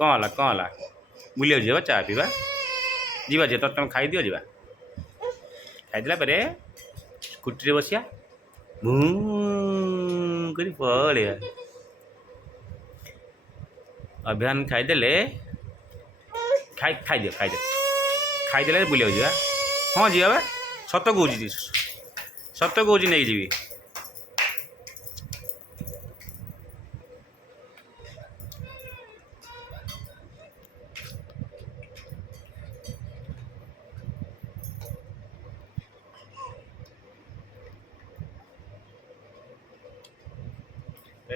କ'ଣ ହେଲା ବୁଲିବାକୁ ଯିବା ଚା ପିଇବା ଯିବା ଯେ ତମେ ଖାଇଦିଅ ଯିବା ଖାଇଦେଲା ପରେ ସ୍କୁଟିରେ ବସିବା ଭୁଁ କରି ପଳେଇବା ଅଭିୟାନ ଖାଇଦେଲେ ଖାଇଦିଅ ଖାଇଦେଲେ ବୁଲିବାକୁ ଯିବା ହଁ ଯିବା ବା ସତ କହୁଛି ନେଇଯିବି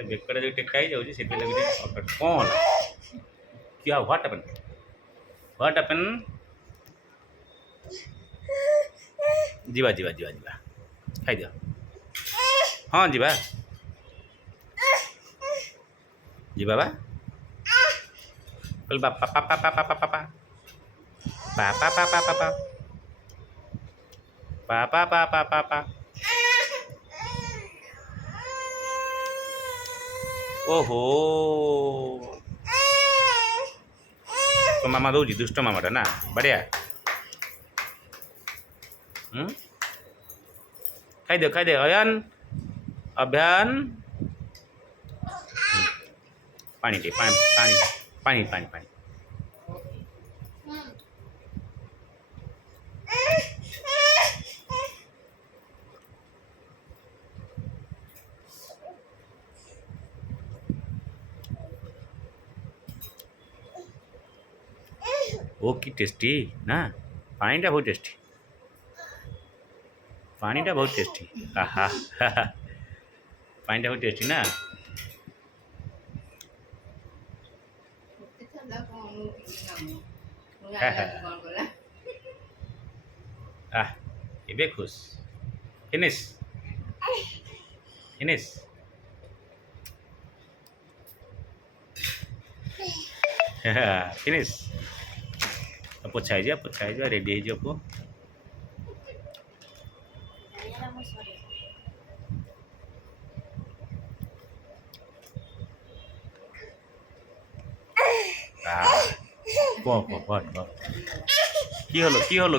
ବେକଟା ଯେଉଁ ଟେକା ହେଇଯାଉଛି ସେଥିପାଇଁ କ'ଣ ହେଲା କି ଆଉ ହ୍ୱାଟ୍ ହାପେନ୍ ଯିବା ଖାଇଦିଅ ହଁ ଯିବା ବା କହିଲି ବାପା ପାପା ଓହୋ ତ ମାମା ଦଉଛି ଦୁଷ୍ଟ ମାମାଟା ନା ବଢ଼ିଆ ଖାଇଦିଅ ଅଭ୍ୟାନ ପାଣି ओ कि टेस्टी ना पानीटा बहुत टेस्टी आहा पानीटा बहुत टेस्टी ना ଏବେ ଖୁସ୍ ଫିନିଶ୍ ପୋଛା ହେଇଯିବା ରେଡ଼ି ହେଇଯିବ ପୁଅ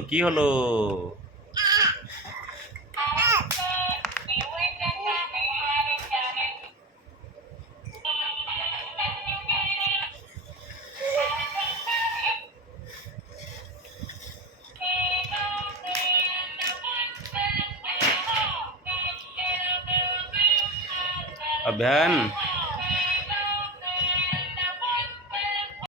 কি হলো अभियान